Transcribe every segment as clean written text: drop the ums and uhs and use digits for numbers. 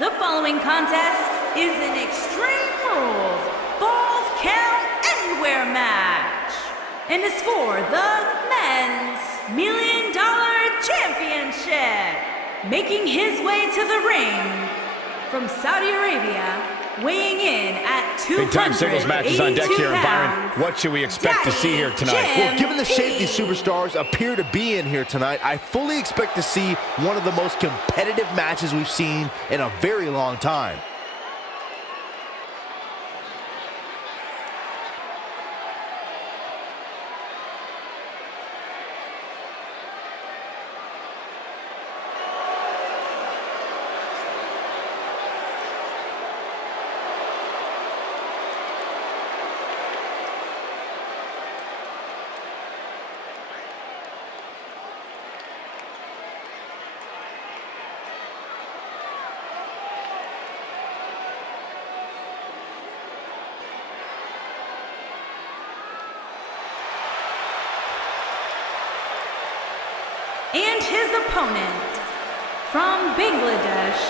The following contest is an Extreme Rules Falls Count Anywhere match and is for the Men's $1 Million Championship. Making his way to the ring from Saudi Arabia, weighing in at 282 Big time singles matches on deck here, pounds, Byron. What should we expect to see here tonight? Well, given the shape these superstars appear to be in here tonight, I fully expect to see one of the most competitive matches we've seen in a very long time. And his opponent from Bangladesh,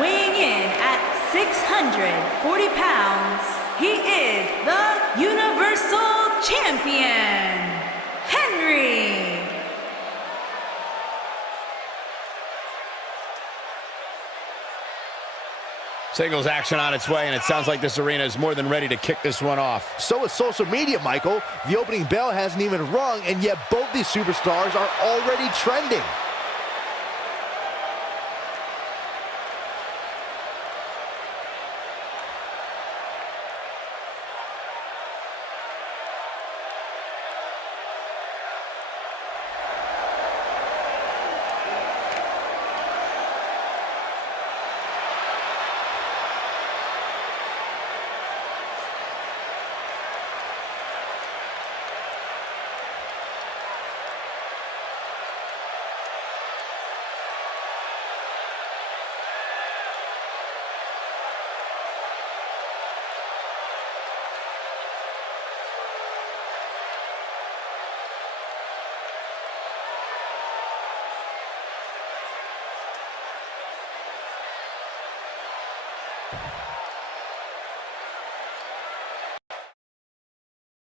weighing in at 640 pounds, he is the Universal Champion, Henry. Singles action on its way, and it sounds like this arena is more than ready to kick this one off. So is social media, Michael. The opening bell hasn't even rung, and yet both these superstars are already trending.